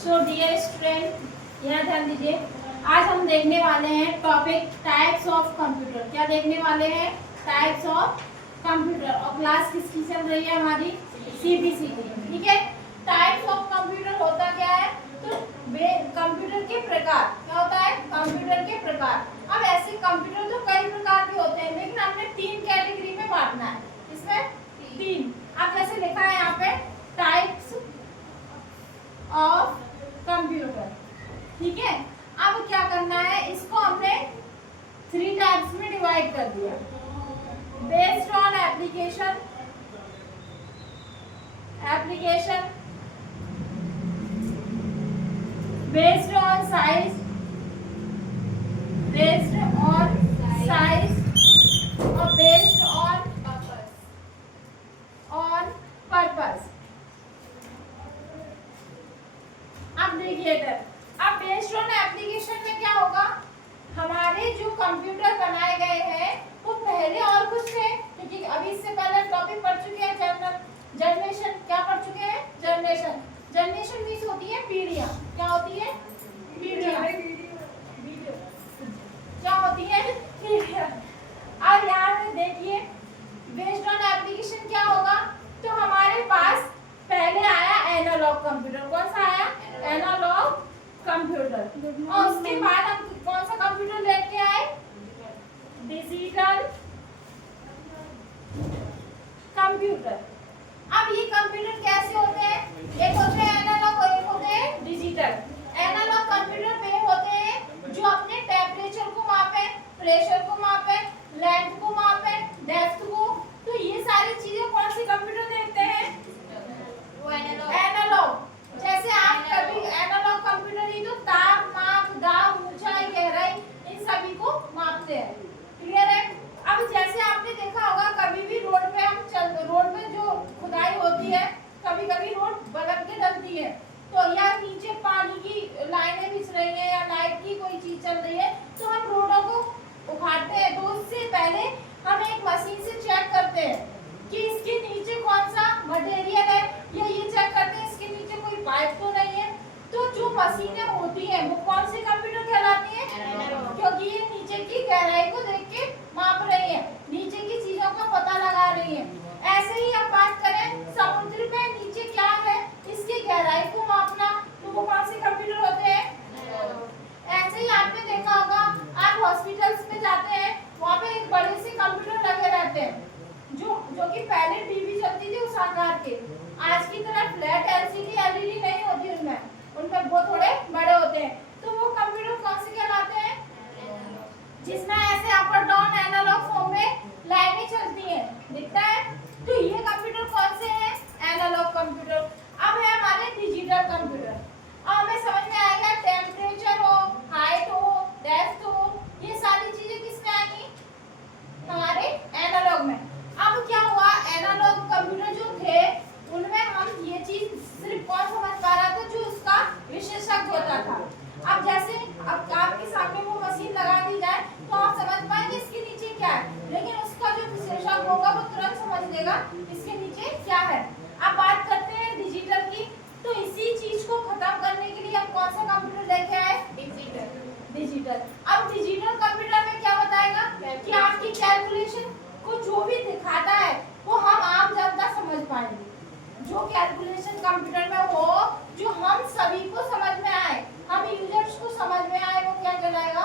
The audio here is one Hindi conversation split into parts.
सो डियर स्टूडेंट, यहाँ ध्यान दीजिए। आज हम देखने वाले हैं टॉपिक टाइप्स ऑफ कंप्यूटर। क्या देखने वाले हैं? Types of computer. और क्लास किसकी चल रही है? हमारी सीबीसी की। ठीक है। टाइप्स ऑफ कंप्यूटर होता क्या है? तो कंप्यूटर के प्रकार। क्या होता है? कंप्यूटर के प्रकार। अब ऐसे कंप्यूटर तो कई प्रकार के होते हैं, लेकिन हमने 3 कैटेगरी में बांटना है। इसमें 3। अब जैसे लिखा है यहाँ पे टाइप्स ऑफ कंप्यूटर। ठीक है। अब क्या करना है, इसको हमने 3 टाइप्स में डिवाइड कर दिया। Based on application, based on size, और बेस्ड ऑन पर्पस। अब देखिए इधर, अब बेस्ड ऑन एप्लीकेशन में क्या होगा, हमारे जो कंप्यूटर बनाए गए हैं वो पहले और कुछ थे, क्योंकि अभी इससे पहले टॉपिक पढ़ चुके हैं जनरेशन। क्या पढ़ चुके हैं? जनरेशन मीन्स होती है पीढ़ियां। क्या होती है? पीढ़ियां। क्या होती है? पीढ़ियां। अब यहाँ पे देखिए, बेस्ड ऑन एप्लीकेशन क्या होगा, तो हमारे पास पहले आया एनालॉग कंप्यूटर। कौन सा आया? Analog computer. और उसके बाद हम कौन सा कंप्यूटर लेके आए? Digital computer. अब ये कंप्यूटर कैसे होते हैं? एक होते हैं एनालॉग और एक होते हैं डिजिटल। एनालॉग कंप्यूटर वे होते हैं जो अपने टेम्परेचर को मापे, प्रेशर को मापे, लेंथ को मापे, डेप्थ को। तो ये सारी चीजें कौन से कंप्यूटर देखते हैं? वो एनालॉग। जैसे आप कभी एनालॉग कंप्यूटर ही तो ताप, माप, दाब, ऊंचाई, गहराई, इन सभी को मापते हैं। क्लियर है? अब जैसे आपने देखा होगा, कभी भी रोड पे हम रोड पे जो खुदाई होती है, कभी कभी रोड बदल के डलती है, तो या नीचे पानी की लाइनें बिछ रही हैं या लाइट की कोई चीज चल रही है, तो हम रोडों को उखाड़ते हैं। तो उससे पहले हम एक मशीन से चेक करते हैं कि इसके नीचे कौन सा मटेरियल है, या ये चेक करते हैं इसके नीचे कोई पाइप तो नहीं है। तो जो मशीनें होती हैं वो कौन से कंप्यूटर कहलाती हैं? क्योंकि ये नीचे की गहराई को देख के माप रही है, नीचे की चीजों का पता लगा रही है। ऐसे ही हम बात करें समुद्र में नीचे क्या है, इसकी गहराई को मापना, तो वो कौन से कंप्यूटर होते हैं? ऐसे ही आपने देखा होगा, आप हॉस्पिटल्स में जाते हैं, वहाँ पे एक बड़े से कंप्यूटर लगे रहते हैं, जो कि पहले टीवी चलती थी उस आकार के। आज की तरह फ्लैट एलसीडी एलईडी नहीं होती उनमें वो थोड़े बड़े होते हैं। तो वो कंप्यूटर कौन से कहलाते हैं? जिसमें ऐसे अप और डाउन एनालॉग फॉर्म में लाइनें चलती हैं, दिखता है। तो ये कंप्यूटर कौन से हैं? Analog computer. अब है हमारे डिजिटल कंप्यूटर। अब हमें समझ में आएगा, टेम्परेचर हो, हाइट हो, डेप्थ हो, ये सारी चीजें किसमें आएंगी? हमारे एनालॉग में। अब क्या हुआ, एनालॉग कंप्यूटर जो थे उनमें हम ये चीज सिर्फ कौन समझ पा रहा था? जो उसका विशेषज्ञ होता था। अब जैसे अब आपके सामने वो मशीन लगा दी जाए तो आप समझ पाएंगे इसके नीचे क्या है, लेकिन उसका जो विशेषज्ञ होगा वो तुरंत समझ लेगा इसके नीचे क्या है। अब बात करते हैं डिजिटल की। तो इसी चीज को खत्म करने के लिए हम कौन सा कंप्यूटर लेके आए? डिजिटल। अब डिजिटल कंप्यूटर में क्या बताएगा कि आपकी कैलकुलेशन को जो भी दिखाता है वो हम आम जनता समझ पाएंगे। जो कैलकुलेशन कंप्यूटर में हो, जो हम सभी को समझ में आए, हम यूजर्स को समझ में आए, वो क्या कहलाएगा?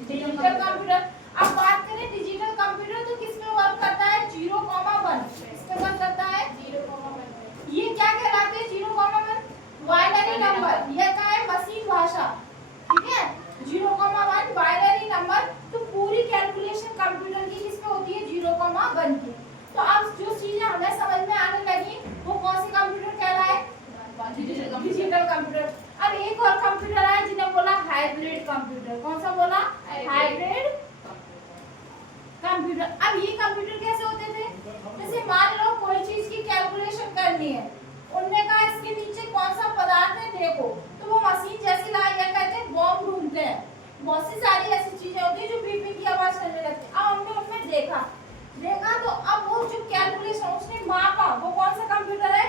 Digital computer. अब बात करें डिजिटल कंप्यूटर तो किस में वर्क करता है? 0,1 इसमें वर्क करता है 0,1। ये क्या कहलाते हैं? 0,1 बाइनरी नंबर। यह क्या है? मशीन भाषा। ठीक है, 0,1 बाइनरी नंबर। तो पूरी कैलकुलेशन कंप्यूटर की किस में होती है? 0,1 की। तो अब जो चीजें हमें समझ में आने लगी वो कौन से कंप्यूटर कहलाए? Digital computer. अब एक और कंप्यूटर है जिन्हें बोला हाइब्रिड कंप्यूटर। कौन सा बोला? Hybrid computer. अब ये कंप्यूटर कैसे होते थे? जैसे मान लो कोई चीज की कैलकुलेशन करनी है, उनने कहा इसके नीचे कौन सा पदार्थ है देखो, तो वो मशीन जैसी लाई या कहते हैं बॉम्ब ढूंढते हैं। बहुत सी सारी ऐसी चीजें होती है जो बीपिंग की आवाज करने लगती है। अब हमने उनमें देखा तो अब वो जो कैलकुलेशन उसने मापा, वो कौन सा कंप्यूटर है?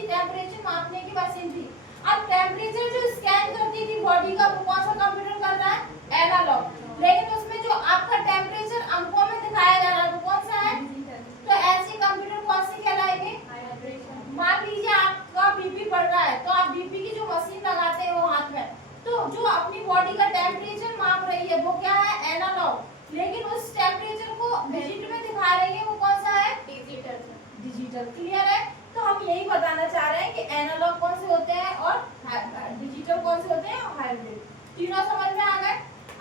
सी टेम्परेचर मापने की मशीन थी। अब टेम्परेचर जो स्कैन करती थी बॉडी का वो कौन सा कंप्यूटर कर रहा है? एनालॉग। लेकिन उसमें जो आपका टेम्परेचर अंकों में दिखाया जा रहा है वो कौन सा है? तो ऐसे कंप्यूटर कौन से कहलाएंगे? मान लीजिए आपका बीपी बढ़ रहा है तो आप बीपी की जो मशीन लगाते हैं वो हाथ में, तो जो अपनी बॉडी का टेम्परेचर माप रही है वो क्या है? एनालॉग। लेकिन उस टेम्परेचर को डिजिट में दिखा रही है वो कौन सा है? डिजिटल। क्लियर है? तो हम यही बताना चाह रहे हैं कि एनालॉग कौन से होते हैं और डिजिटल कौन से होते हैं और हाइब्रिड। तीनों समझ में आ गए?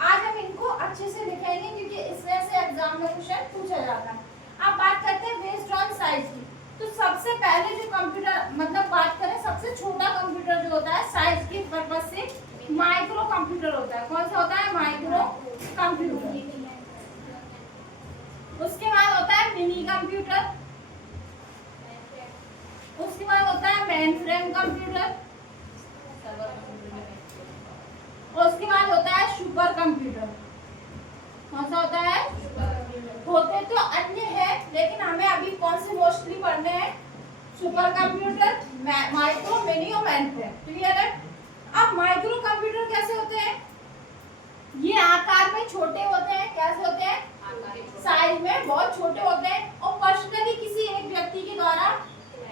आज हम इनको अच्छे से लिखेंगे क्योंकि इसमें से एग्जाम में क्वेश्चन पूछा जाता है। अब बात करते हैं बेस्ड ऑन साइज की। तो सबसे पहले जो कंप्यूटर मतलब बात करें सबसे छोटा कंप्यूटर जो होता है साइज के पर्पज से माइक्रो कंप्यूटर होता है। कौन सा होता है? Micro computer. उसके बाद होता है मिनी कंप्यूटर, उसके बाद होता है मेन फ्रेम कंप्यूटर, और उसके बाद होता है सुपर कंप्यूटर। कौन सा होता है? होते तो अन्य है लेकिन हमें अभी कौन से मोस्टली पढ़ने हैं? सुपर कंप्यूटर, माइक्रो, मिनी और मेन फ्रेम। क्लियर है? अब माइक्रो कंप्यूटर कैसे होते हैं? ये आकार में छोटे होते हैं। कैसे होते हैं? साइज में बहुत छोटे होते हैं और पर्सनली किसी एक व्यक्ति के द्वारा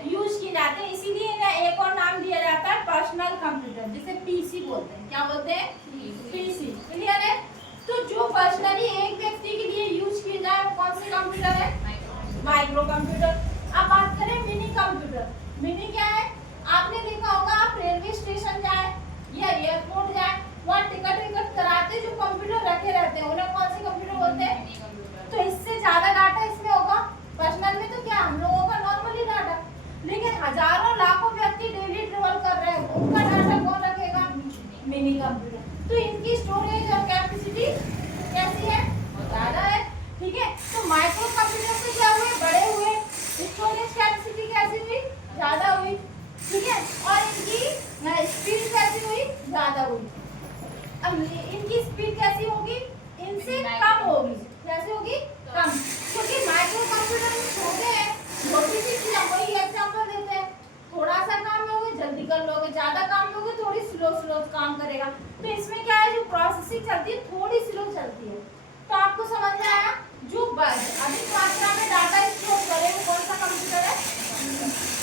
यूज किए जाते हैं, इसीलिए इन्हें एक और नाम दिया जाता है पर्सनल कंप्यूटर, जिसे पीसी बोलते हैं। क्या बोलते हैं? पीसी। क्लियर है? तो जो पर्सनली एक व्यक्ति के लिए यूज किए जाए वो कौन से कंप्यूटर है? Micro computer. अब बात करें मिनी कंप्यूटर। मिनी क्या है? आपने देखा होगा आप रेलवे स्टेशन जाए या एयरपोर्ट जाए वहाँ टिकट कराते जो कंप्यूटर रखे रहते हैं उन्हें कौन से कंप्यूटर बोलते हैं? तो इससे ज्यादा डाटा इसमें होगा। पर्सनल में तो क्या हम लोगों का नॉर्मली डाटा, लेकिन हजारों लाखों व्यक्ति डेली ट्रेवल कर रहे हैं उनका डाटा कौन रखेगा? Mini computer. तो इनकी स्टोरेज और कैपेसिटी कैसी है? ज्यादा है। ठीक है? तो माइक्रो कंप्यूटर से क्या हुए? बड़े हुए, स्टोरेज कैपेसिटी कैसी हुई? ज्यादा हुई। ठीक है? और इनकी स्पीड कैसी हुई? ज्यादा हुई। अब इनकी स्पीड कैसी होगी? इनसे कम होगी। कैसे होगी? कम। क्योंकि माइक्रो कंप्यूटर में छोटे हैं, छोटी सी चीज हम वही एग्जांपल देते हैं। थोड़ा सा काम लोगे जल्दी कर लोगे, ज्यादा काम लोगे थोड़ी स्लो काम करेगा। तो इसमें क्या है जो प्रोसेसिंग चलती है थोड़ी स्लो चलती है। तो आपको समझ में आया? जो अधिक मात्रा में डाटा स्टोर करे वो कौन सा कंप्यूटर है?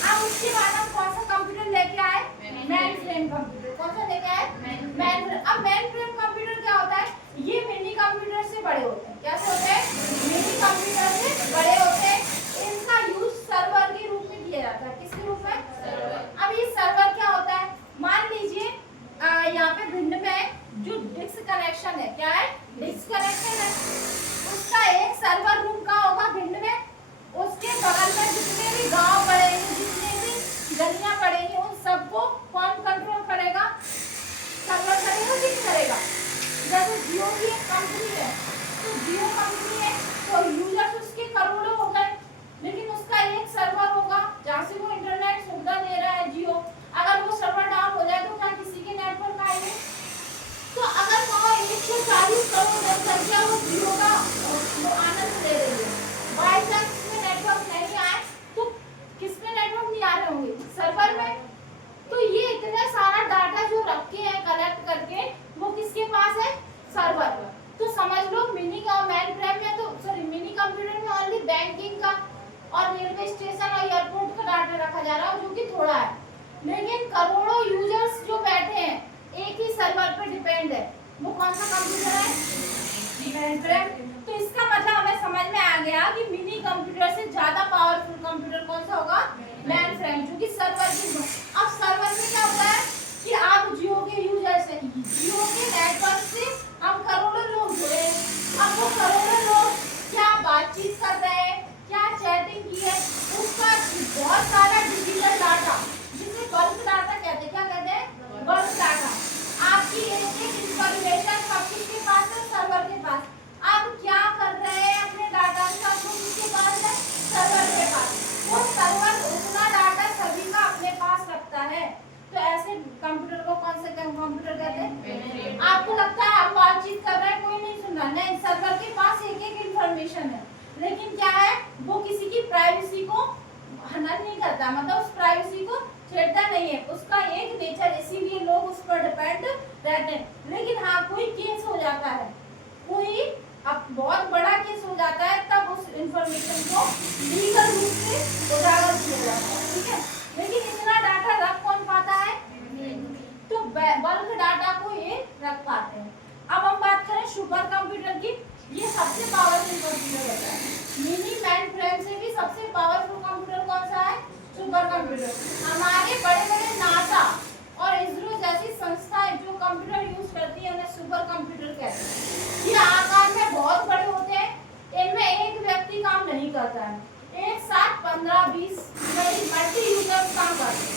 अब उसके बाद हम कौन सा कंप्यूटर लेके आए? Main frame computer. कौन सा लेके आए? Main frame. अब मेन फ्रेम कंप्यूटर क्या होता है? ये मिनी कंप्यूटर से बड़े होते हैं। कैसे होते हैं? मिनी कंप्यूटर से बड़े होते हैं। इनका यूज सर्वर के रूप में किया जाता है। किसके रूप में? सर्वर। अब ये सर्वर क्या होता है? मान लीजिए यहाँ पे भिंड में जो डिस्क कनेक्शन है, क्या है? डिस्क कनेक्शन है, उसका एक सर्वर रूम का होगा भिंड में। उसके बगल में जितने भी गांव पड़ेंगे, जितने भी गलियां पड़ेंगी, उन सबको कौन कंट्रोल करेगा? सर्वर करेगा कि करेगा? जैसे जियो की एक कंपनी है, तो जियो कंपनी है तो यूजर्स उसके करोड़ों हो गए, लेकिन उसका एक सर्वर होगा जहाँ से वो इंटरनेट सुविधा दे रहा है जियो। अगर वो सर्वर डाउन हो जाए तो क्या किसी के नेटवर्क आएंगे? तो अगर वहाँ 140 करोड़ जनसंख्या वो जियो का आनंद ले रही है, बाई चांस में नेटवर्क नहीं आए तो किस में नेटवर्क नहीं आ रहे होंगे? सर्वर में। तो ये इतना सारा डाटा जो रखे हैं कलेक्ट करके वो किसके पास है? सर्वर पर। तो समझ लो मिनी का मेन फ्रेम में तो सॉरी मिनी कंप्यूटर में ओनली बैंकिंग का और रेलवे स्टेशन और एयरपोर्ट का डाटा रखा जा रहा है जो कि थोड़ा है, लेकिन करोड़ों यूजर्स जो बैठे हैं एक ही सर्वर पर डिपेंड है, वो कौन सा कंप्यूटर है? Main frame. तो इसका मतलब हमें समझ में आ गया कि मिनी कंप्यूटर से ज्यादा पावरफुल कंप्यूटर कौन सा होगा? मेन फ्रेम, जो कि सर्वर की। अब सर्वर में क्या होता है कि आप जियो के यूजर्स हैं, जियो के नेटवर्क से हम करोड़ों लोग जुड़े हैं। अब वो करोड़ों लोग क्या बातचीत कर रहे हैं, क्या चैटिंग की है, उसका बहुत सारा डिजिटल डाटा, जिसे बल्क डाटा कहते हैं। क्या कहते हैं? Bulk data. आपकी एक इंफॉर्मेशन सब किसके पास है? सर्वर के पास। आप क्या कर रहे हैं अपने डाटा का, वो किसके पास है? सर्वर के पास। वो सर्वर उतना डाटा सभी का अपने पास रखता है। तो ऐसे कंप्यूटर को कौन से कंप्यूटर कहते हैं? आपको लगता है हम बातचीत कर रहे हैं, कोई इंफॉर्मेशन को लीगल रूप से उजागर किया जाता है, ठीक है। लेकिन इतना डाटा रख कौन पाता है? तो बल्क डाटा को ये रख पाते हैं। अब हम बात करें सुपर कंप्यूटर की, ये सबसे पावरफुल कंप्यूटर होता है। मिनी मेन फ्रेम से भी सबसे पावरफुल कंप्यूटर कौन सा है? Super computer. हमारे बड़े बड़े नासा और इसरो जैसी संस्थाएं जो कंप्यूटर यूज करती है उन्हें सुपर कंप्यूटर कहते हैं। ये आकार में बहुत बड़े होते हैं, इनमें एक व्यक्ति काम नहीं करता है, एक साथ 15-20 मल्टी यूजर्स काम करते हैं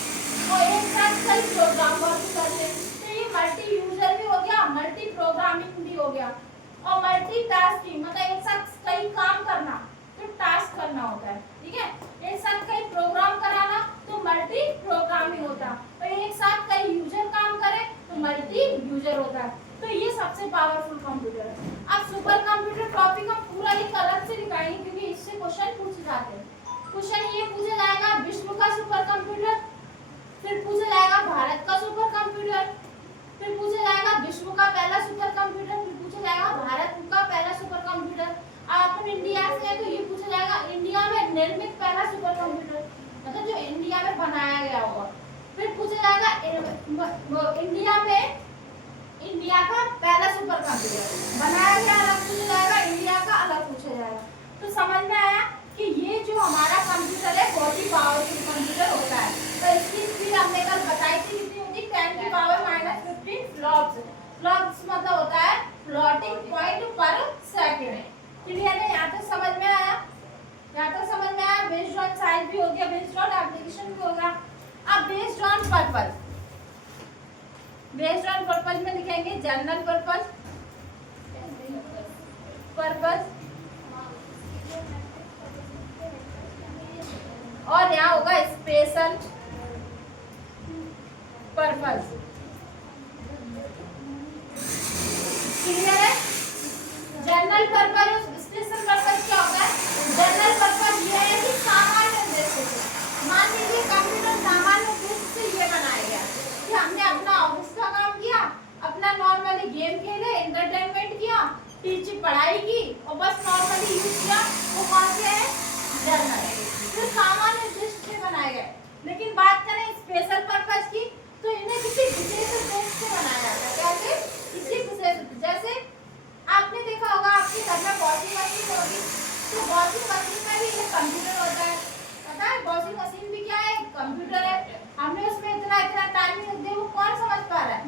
और एक साथ कई प्रोग्राम वर्क करते हैं। तो ये मल्टी यूजर भी हो गया, मल्टी प्रोग्रामिंग भी हो गया और मल्टी टास्किंग, मतलब एक साथ कई काम करना, तो टास्क करना होता है, ठीक है। एक साथ कई प्रोग्राम कराना तो मल्टी प्रोग्रामिंग होता है, और एक साथ कई यूजर काम करे तो मल्टी यूजर होता है। तो ये सबसे पावरफुल कंप्यूटर है। अब सुपर कंप्यूटर टॉपिक हम पूरा एक अलग से दिखाएंगे क्योंकि इससे क्वेश्चन पूछे जाते हैं। क्वेश्चन ये पूछा जाएगा विश्व का सुपर कंप्यूटर, फिर पूछा जाएगा भारत का सुपर कंप्यूटर, फिर पूछा जाएगा विश्व का पहला सुपर कंप्यूटर, फिर पूछा जाएगा भारत का पहला सुपर कंप्यूटर। अपन इंडिया से है तो ये पूछा जाएगा इंडिया में निर्मित पहला सुपर कंप्यूटर, मतलब जो इंडिया में बनाया गया होगा। फिर पूछा जाएगा इंडिया का पहला सुपर कंप्यूटर बनाया गया, अलग पूछा जाएगा, इंडिया का अलग पूछा जाएगा। तो समझ में आया कि ये जो हमारा कंप्यूटर है बहुत ही पावरफुल कंप्यूटर होता है। तो इसकी स्पीड हमने कल बताई थी कितनी होती है, 10 की पावर -15 फ्लॉप्स। फ्लॉप्स मतलब होता है फ्लोटिंग पॉइंट पर सेकंड। क्लियर है? यहाँ तक समझ में आया? यहाँ तक समझ में आया? बेस्ड ऑन साइज भी हो गया, बेस्ड ऑन एप्लीकेशन भी होगा। अब based on purpose, based on purpose में लिखेंगे जनरल पर्पस, और यहाँ होगा स्पेशल पर्पस। क्लियर है? जनरल पर्पस, स्पेशल पर्पस क्या होता है? जनरल पर्पस ये है कि सामान्य उद्देश्य से, मान लीजिए कंप्यूटर सामान्य उद्देश्य से ये बनाया गया कि हमने अपना ऑफिस का काम किया, अपना नॉर्मली गेम खेले, एंटरटेनमेंट किया, टीचर पढ़ाई की और बस नॉर्मली यूज किया, वो कौन से है? जनरल। तो सामान्य उद्देश्य से बनाए गए। लेकिन बात करें स्पेशल पर्पस की तो इन्हें किसी विशेष उद्देश्य से बनाया जाता है। कैसे? किसी विशेष, जैसे आपने देखा होगा आपके घर में वॉशिंग मशीन होगी, तो वॉशिंग मशीन में भी एक कंप्यूटर होता है, पता है? वॉशिंग मशीन भी क्या है? कंप्यूटर है। हमने उसमें इतना टाइम नहीं दिया, वो कौन समझ पा रहा है?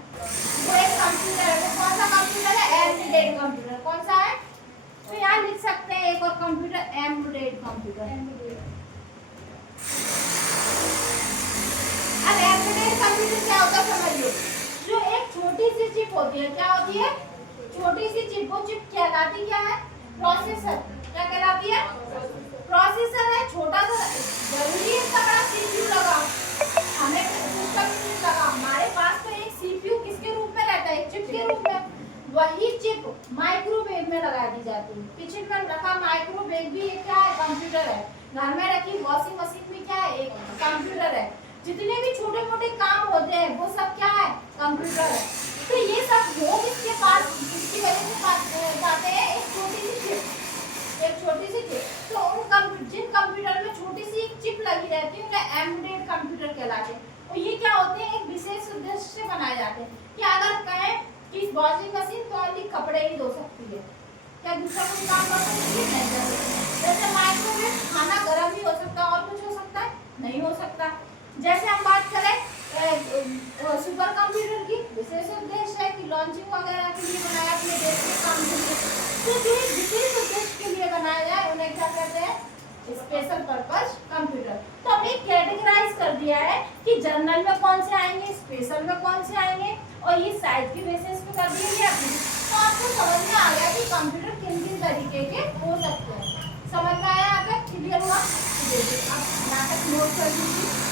वो एक कंप्यूटर है। वो कौन सा कंप्यूटर है? Embedded computer. कौन सा है? तो यहाँ लिख सकते हैं एक और कंप्यूटर, एम्बेडेड कंप्यूटर। अब एम्बेडेड कंप्यूटर क्या होता है समझिए, जो एक छोटी सी चिप होती है, क्या होती है? छोटी सी चिप। वो चिप कहलाती क्या है? प्रोसेसर। क्या कहलाती है? प्रोसेसर है, छोटा सा। जरूरी है इतना बड़ा सीपीयू लगा, हमें सिस्टम में लगा। हमारे पास तो एक सीपीयू किसके रूप में रहता है? एक चिप के रूप में। वही चिप माइक्रोवेव में लगा दी जाती है। किचन में रखा माइक्रोवेव भी एक क्या है? कंप्यूटर है। घर में रखी वॉशिंग मशीन भी क्या है? एक कंप्यूटर है। जितने भी छोटे मोटे काम होते हैं वो सब क्या है? कंप्यूटर है। तो ये सब हो किसके पास, किसकी वजह से पाते हैं? एक छोटी सी चिप, एक छोटी सी चिप। तो उन जिन कंप्यूटर में छोटी सी एक चिप लगी रहती है उन्हें एम्बेडेड कंप्यूटर कहलाते हैं। और ये क्या होते हैं? एक विशेष उद्देश्य से बनाए जाते हैं कि अगर कहें कि वॉशिंग मशीन तो ओनली कपड़े ही धो सकती है, क्या दूसरा कोई काम कर सकती है? नहीं कर सकती। जैसे माइक्रोवेव, खाना गर्म ही हो सकता है, और कुछ हो सकता है? नहीं हो सकता। जैसे हम बात करें सुपर कंप्यूटर की, विशेष उद्देश्य है कि लॉन्चिंग वगैरह के लिए बनाया, अपने देश के काम के लिए। तो जो विशेष उद्देश्य के लिए बनाया जाए उन्हें क्या कहते हैं? Special purpose computer. तो हमने कैटेगराइज कर दिया है कि जनरल में कौन से आएंगे, स्पेशल में कौन से आएंगे, और ये साइज की बेसिस पे कर दिया गया। तो आपको समझ में आ गया कि कंप्यूटर किन किन तरीके के हो सकते हैं। समझ में आया? यहाँ तक क्लियर हुआ? देखिए आप यहाँ तक नोट कर लीजिए।